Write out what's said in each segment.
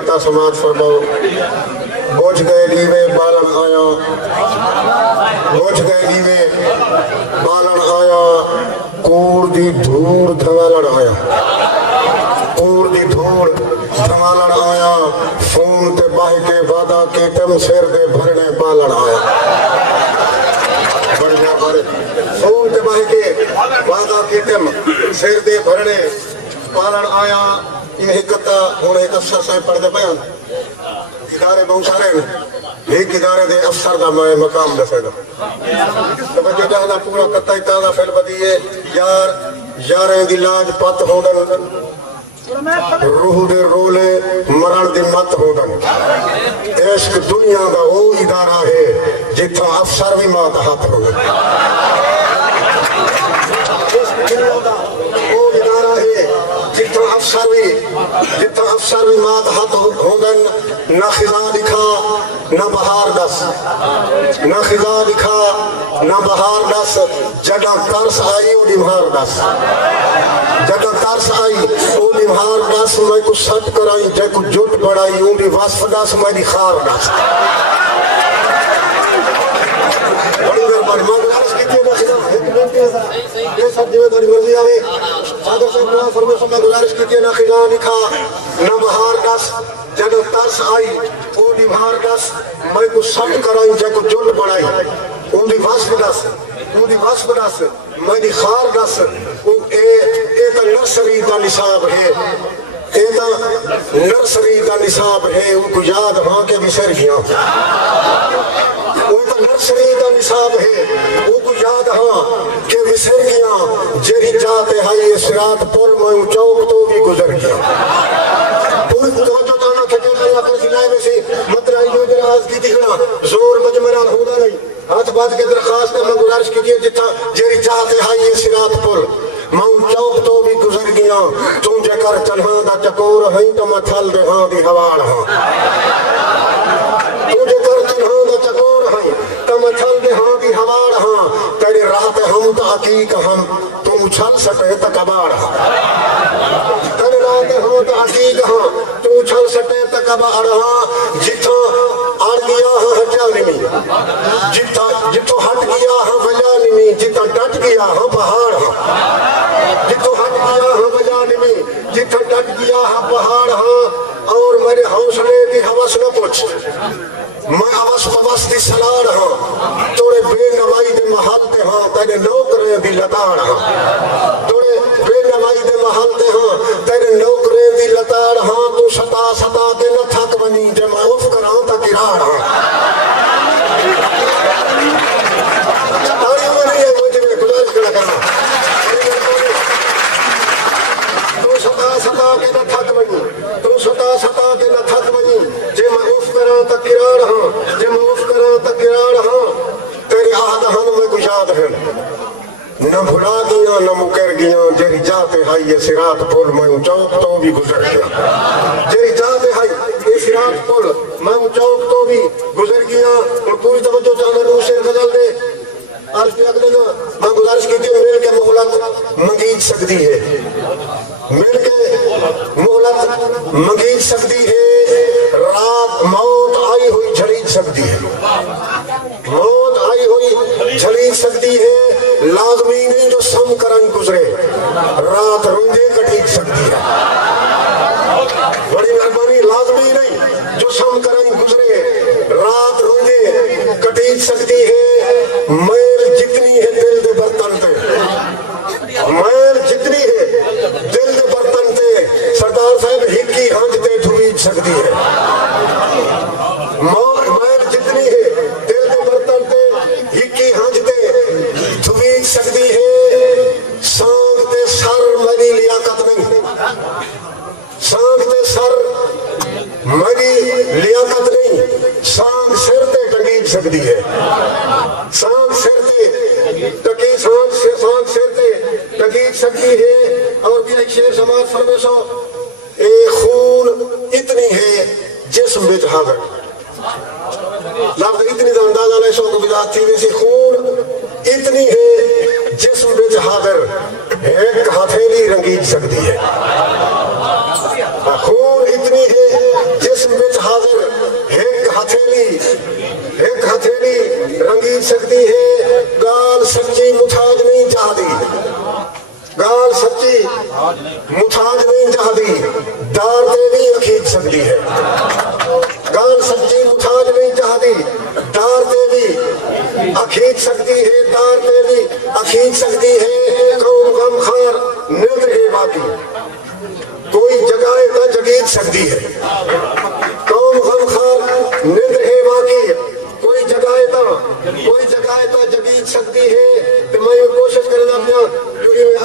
پتا سماج فرماؤ بوجھ گئے لیوے بالن آیا بوجھ گئے لیوے بالن آیا کوڑ دی دھوڑ دھوالن آیا کوڑ دی دھوڑ دھوالن آیا فون تے باہ کے وعدہ کے تم سیر دے بھرنے بالن آیا بڑھیا بڑھے فون تے باہ کے وعدہ کے تم سیر دے بھرنے بالن آیا یہ حکتا ہونے ایک افسر صاحب پڑھ دے بیان ادارے بہت سارے ہیں ایک ادارے دے افسر دا میں مقام دے سیدہ تو بچے جاہدہ پورا قطعی تازہ فیل بدیئے یاریں دی لاج پت ہوندن روح دے رولے مرن دی مت ہوندن عشق دنیا دا وہ ادارہ ہے جتھا افسر بھی مات ہاتھ ہوندن عشق دنیا دا وہ ادارہ ہے جتھا افسر بھی مات ہاتھ ہوندن نہ خزاں دکھا نہ بہار دس نہ خزاں دکھا نہ بہار دس جگہ ترس آئی او نمہار دس جگہ ترس آئی او نمہار دس میں کو سٹ کرائی جے کو جٹ بڑائی اون دی وصف دس میں دی خار دس بڑی دیر بڑی مانگلارش کی تیے نہ خزاں یہ سب دیوے داری مرضی آوے صادر صاحب نوہ فرمیسو میں گزارش کی تیے نہ خزاں دکھا نہ بہار دس جگہ ترس آئی او نمہار دس میں کو سٹ کرائی جے کو جٹ بڑائی اون دی وصف دس میں دی خار دس ایتا نرسری دا نصاب ہے ایتا نرسری دا نصاب ہے ان کو یاد وہاں کے بسر گیا ایتا نرسری دا نصاب ہے ان کو یاد ہاں کہ بسر گیا جیری جاتے ہائی اسرات پر میں چوک تو بھی گزر گیا پوری توجہ دانا تھکے اللہ کر سلائے میں سے مطرعی جو جراز کی دکھنا زور مجمران ہونا نہیں ہاتھ بات کے درخواست میں گزارش کی جتا جیری چاہتے ہائی اسرات پر ماں چوک تو بھی گزر گیا تم جے کر چلہاں دا چکور ہیں تو میں تھل دے ہاں دی ہوار ہاں تم جے کر چلہاں دا چکور ہیں تو میں تھل دے ہاں دی ہوار ہاں تیری راہت ہم تحقیق ہم تم چھل سکے تکبار ہاں تیری راہت ہم تحقیق ہاں تم چھل سکے تکبار ہاں جتا آڑ گیا ہاں ہجانمی جتو ہٹ گیا ہاں وجانمی جتا ڈٹ گیا ہاں پہاڑ ہاں جتو ہٹ گیا ہاں وجانمی جتا ڈٹ گیا ہاں پہاڑ ہاں اور میرے حوصلے کی حوث نہ پوچھ میں حوث پوث دی سلار ہاں توڑے بے نوائی دے محل دے ہاں تیرے نوکرے دی لتاڑ ہاں توڑے بے نوائی دے محل دے ہاں تیرے نوکرے دی لتاڑ ہاں تو ستا ستا دے نہ تھک بنی جے میں اف کراں تا گراڑ ہاں ستا کے نہ تھک بنی جے میں اوف کراں تا گراڑ ہاں جے میں اوف کراں تا گراڑ ہاں تیرے آہد ہن میں کو یاد ہے نہ بھڑا گیا نہ مکر گیا جیری جاتے ہائی یہ سرات پول میں چوک تو بھی گزر گیا جیری جاتے ہائی یہ سرات پول میں چوک تو بھی گزر گیا اور پوری توجہ چاہنے نو شیر غزل دے عرض کی اگلے نا میں گزارش کی تھی مل کے مہلت منگیج سکتی ہے مل کے مہلت منگیج سکتی ہے رات موت آئی ہوئی جھڑیج سکتی ہے موت آئی ہوئی جھڑیج سکتی ہے لازمی نہیں جو سم کرن گزرے رات رنجے کٹیج سکتی ہے بڑی مہربانی لازمی نہیں جو سم کرن گزرے رات رنجے کٹیج سکتی ہے میل جتنی ہے دل دے برتن تے میل جتنی ہے دل دے برتن تے سردار صاحب ہکی ہنجتے دھویج سکتی ہے میل جتنی ہے دل دے برتن تے ہکی ہنجتے دھویج سکتی ہے سانگ تے سر میری لیاقت نہیں سانگ تے سر میری لیاقت نہیں سانگ سر تے ٹنگیج سکتی ہے سانگ سر تے ٹنگیج سکتی ہے اور بھی ایک شیر سماج فرمیسو اے خون اتنی ہے جسم بچ حاضر لفظ اتنی دا اندازہ لے سو کو بدات تھی ویسی خون اتنی ہے جسم بچ حاضر ایک ہتھیلی رنگیج سکتی ہے خون اتنی ہے جسم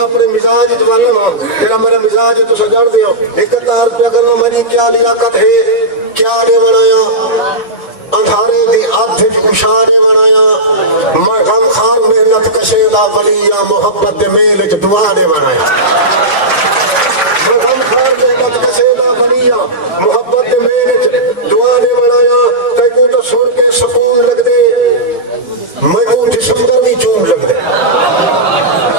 اپنے مزاج والم ہو تیرا میرا مزاج تو سجڑ دیو 71 روپیہ کرنا میری کیا لیاقت ہے کیا نے بنایا اندھارے دی آدھ جوشا نے بنایا میں غم خار محنت کشے دا ولیہ محبت دے میل چ دعا نے بنایا میں غم خار محنت کشے دا ولیہ محبت دے میل چ دعا نے بنایا تے کو تو سن کے سکون لگ دے میں کو دسمبر بھی چون لگ دے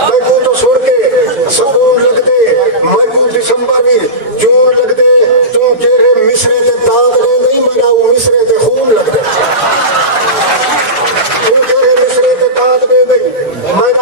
میں کو تو سن کے سکون لگ دے میں کو دسمبر بھی چون لگ دے تو تیرے مصرے تے داغ نے نہیں مناؤ مصرے تے خون لگ دے تو تیرے مصرے تے داغ نے نہیں میں